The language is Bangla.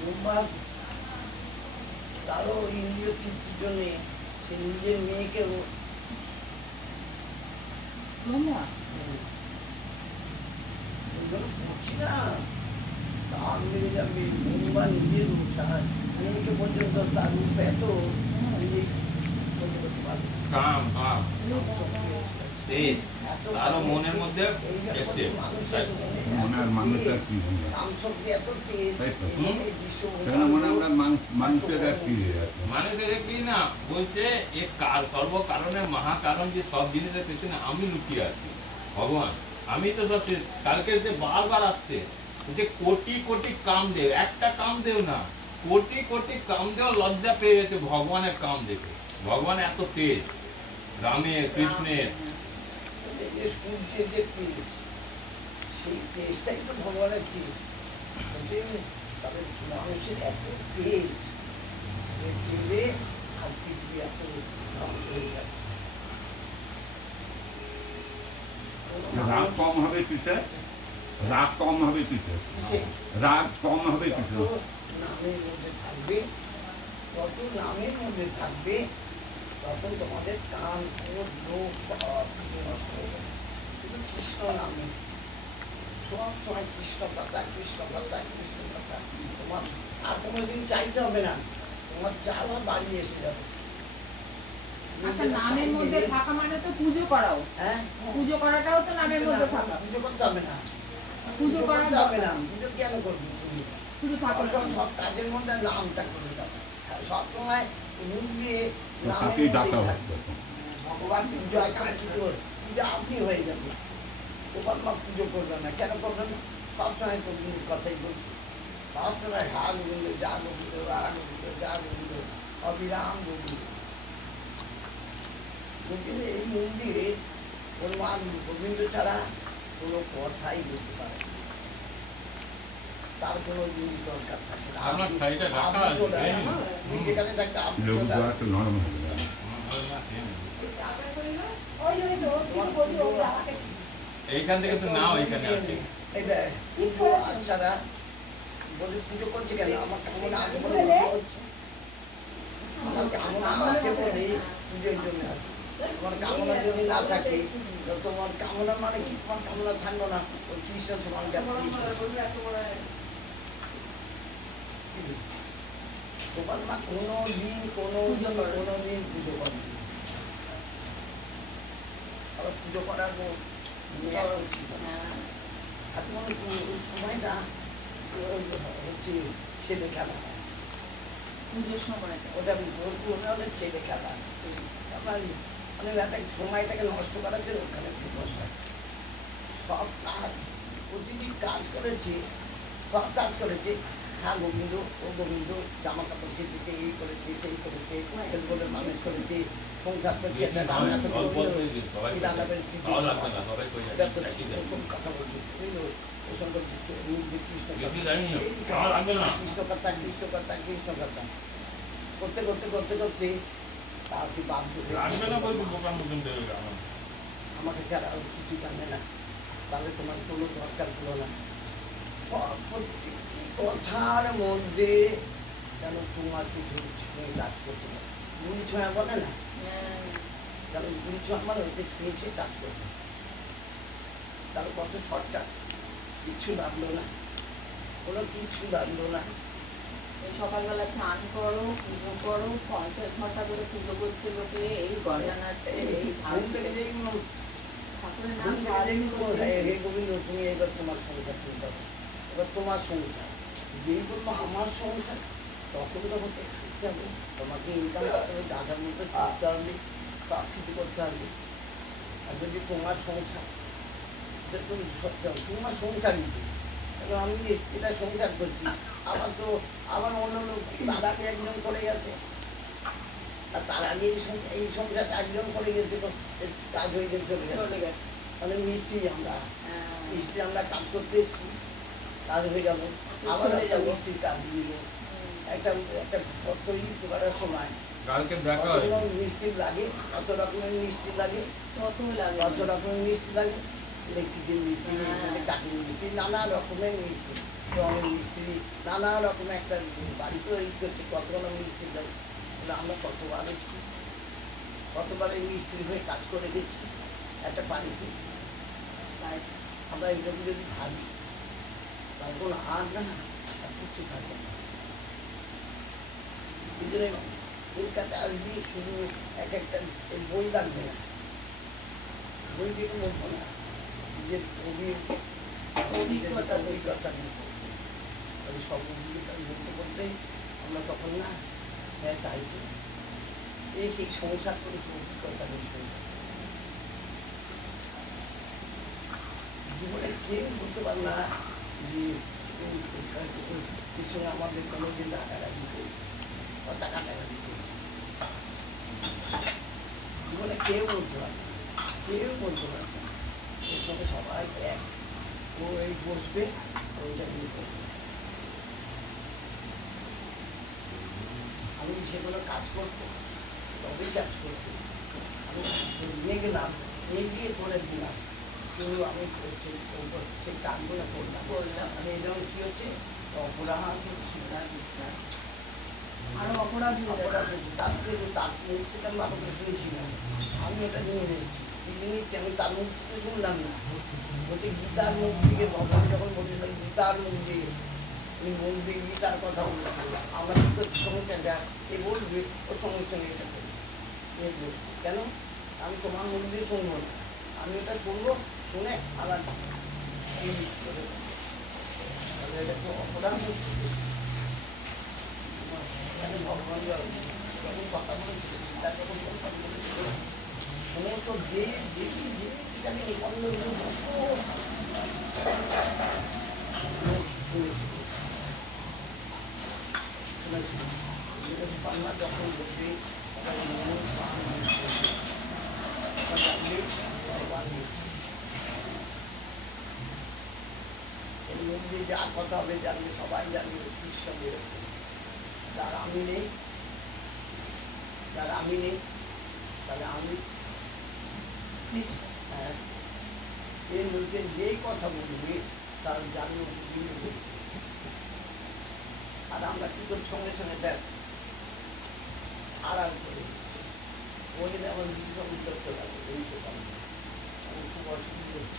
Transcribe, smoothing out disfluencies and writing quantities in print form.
দুবার তারও ইন্দ্রিয় তৃপ্তির জন্য সে নিজের মেয়েকেও করছি না, দাম বেড়ে যাবে, দুবার নিজের রূপ মেয়েকে পর্যন্ত তার রূপ এত সহ্য করতে পারবে। তারও মনের মধ্যে মানুষের কি না বলছে সর্বকারণের মহাকারণ যে সব জিনিসের পেছনে আমি লুকিয়ে আছি ভগবান। আমি তো সব কালকে যে বারবার আসছে যে কোটি কোটি কামদেব, একটা কামদেব না, কোটি কোটি কামদেব লজ্জা পেয়ে গেছে ভগবানের কাম দেখে। ভগবান এত তেজ, রামের কৃষ্ণের সেই তেজটাই তো ভগবানের তেজ। মানুষের এত তেজ, তেজে আর পৃথিবী এত ধ্বংস হয়ে যায়। রাগ কম হবে কিসে? রাগ কম হবে কিসে? রাগ কম হবে কিসে? নামের মধ্যে থাকবে, কত নামের মধ্যে থাকবে তখন তোমাদের কান লোক সব কিছু নষ্ট হয়ে যাবে। শুধু কৃষ্ণ নামে সব সময় কৃষ্ণ কথা, কৃষ্ণ কথা, কৃষ্ণ কথা। তোমার আর কোনোদিন চাইতে হবে না, তোমার চাওয়া বাড়ি এসে যাবে। নামের মধ্যে থাকা মানে তো পুজো করাও। হ্যাঁ, পুজো করাটাও তো নামের মধ্যে থাকা। পুজো করতে হবে না, পুজো করতে হবে না। পুজো কেন করবি? পুজো থাকা সব কাজের মধ্যে নামটা করে যাবে। সবসময় মুখ দিয়ে ভগবান পুজো পুজো আপনি হয়ে যাবে। তোমার মা পুজো করবে না, কেন করবে না? সবসময় গোবিন্দের কথাই বলছি, সবসময় হা গোবিন্দ, যা গোবিন্দ, আ গোবিন্দ, যা গোবিন্দ, অবিরাম গোবিন্দ। গোবিন্দ এই মন্দিরে কোনো গোবিন্দ ছাড়া কোনো কথাই বলতে পারে না, তার কোনো জিনিস দরকার থাকে না। যেখানে থাকতে আপনি এইখান থেকে তো নাও এখানে আছে। আচ্ছারা বলে পুজো করছে কেন? আমার কেমন আছে বলে করছে, আমার কামনা আছে বলে পুজোর জন্য আছে। তোমার কামনা যদি না থাকে, তোমার কামনা মানে কি? তোমার কামনা থাকলো না, ওই কৃষ্ণ সমান তোমার মা কোনোদিন পুজো করে আবার পুজো করার সময়টা হচ্ছে ছেলে খেলা, পুজোর সময় ওটা ওদের ছেলে খেলা। আপনার মানে একটা সময়টাকে নষ্ট করার জন্য ওখানে বসে সব কাজ, প্রতিটি কাজ করেছে, সব কাজ করেছে। হ্যাঁ গোবিন্দ, ও গোবিন্দ জামা কাপড় কেটেছে, এই করেছে, সেই করেছে, ছেলেগুলোর মানুষ করেছে, সংসার করছে, রান্না করছে, কথা বলছে কৃষ্ণ কথা, কৃষ্ণ কথা, কৃষ্ণ কথা করতে করতে করতে করতে তার কি বাধ্য আমাকে ছাড়া আর কিছু জানে না, তাহলে তোমার কোনো দরকার হলো না। প্রত্যেকটি কথার মধ্যে যেন তোমার কিছু কাজ করতে পারে। গুলি ছোঁয়া বলে না, যেন গুলি ছোঁয়া মানে ওইটা ছুঁয়ে ছুঁয়ে কাজ করতে, তাহলে কত শর্টকাট, কিচ্ছু লাগলো না, কোনো কিচ্ছু লাগলো না। সকালবেলা চান করো, পুজো করো, 50 ঘন্টা ধরে পুজো করছে লোকে, এই গয়না নাচছে, এই ঠাকুরের নাম গোবিন্দ তুমি এবার তোমার সংসার তুলতে হবে, এবার তোমার সংসার যেই বলবো আমার সংসার, তখন তোমাকে খাইতে হবে, তোমাকে ইনকাম করতে হবে, দাদার মতো চলতে হবে, সব কিছু করতে হবে। আর যদি তোমার সংসার তুমি তোমার সংসার দিচ্ছি, আমি এটা সংসার করছি, আবার অন্য লোক তার আগে একজন করে গেছে, আর তার আগে এই সংসারটা একজন করে গেছিল, কাজ হয়ে গেছে, চলে গেছে। তাহলে মিস্ত্রি আমরা কাজ করতে এসেছি, কাজ হয়ে গেল, আবার একটা মিস্ত্রির কাজ দিল, একটা তৈরি করার সময় মিস্ত্রি লাগে, কত রকমের মিস্ত্রি লাগে, কত রকমের মিস্ত্রি লাগে, ইলেকট্রিকের মিস্ত্রি, হ্যাঁ। কাঠের মিস্ত্রি, নানা রকমের মিস্ত্রি, রঙের মিস্ত্রি, নানা রকম একটা বাড়ি তো এই করছে কতগুলো মিস্ত্রি দেয়। আমরা কতবার এই মিস্ত্রি হয়ে কাজ করে গেছি একটা বাড়িতে। তাই আমরা এইরকম যদি ভাবি তখন আর না আর কিছু থাকবে না। এই জন্য ওর কাছে আসবি শুধু এক একটা বই লাগবে না, বই দেখে বলবো না, যে অভিজ্ঞতা নিয়ে ওই সব অভিজ্ঞতা বলতে বলতেই আমরা তখন না হ্যাঁ তাই তো এই সেই সংসার করেছি অভিজ্ঞতা নিয়ে সংসার। জীবনে কেউ বলতে পারে না যে এর সঙ্গে আমাদের কোনো দিন রাগারাগি করেছি কথা কাটাকাটি করেছি। জীবনে কেউ বলতে পারে না, কেউ বলতে পারে না। এর সঙ্গে সবাই এক, ও এই বসবে ওইটা নিয়ে করবে। আমি সেগুলো কাজ করবো তবেই কাজ করবো। আমি নিয়ে গেলাম, নিয়ে গিয়ে করে দিলাম, কিন্তু আমি সেই কাজগুলো করলাম। আমি এই জন্য কী হচ্ছে অপরাধ হচ্ছে, আরো অপরাধ হয়ে যাবে। অপরাধ হচ্ছে। তার মুখ থেকে আমি বাবাকে শুনেছিলাম, আমি এটা নিয়ে নিয়েছি, নিয়েছি আমি তার মুখ থেকে শুনলাম না, বলছে গীতার মুখ থেকে ভগবান যখন বলছে গীতার মুখ দিয়ে তুমি মুখ দিয়ে গীতার কথা বলছো, আমরা কী করছি সমস্যাটা এ বলবে ওর সঙ্গে সঙ্গে এটা করবে দেখবে কেন আমি তোমার মুখ দিয়ে শুনবো না, আমি এটা শুনবো, শুনে আবার করে তাহলে এটা তো অপরাধ হচ্ছে। ভগবান যখন কথা বলেছিল গীতা যখন কথা বলেছিল সমস্ত দেব দেখি গীতাকে নিবন্ধ শুনেছিল পান্না যখন বলবে এর মধ্যে যা কথা হবে জানবে, সবাই জানবে কৃষ্ণ বেরোবে। যার আমি নেই, তাহলে আমি হ্যাঁ এর মধ্যে যেই কথা বলবে তার জানবে বুঝবে। আর আমরা কি করি সঙ্গে সঙ্গে দেখ আড়াল করে ওই আমার কিছু সঙ্গে করতে লাগে, এই সে খুব অসুবিধা।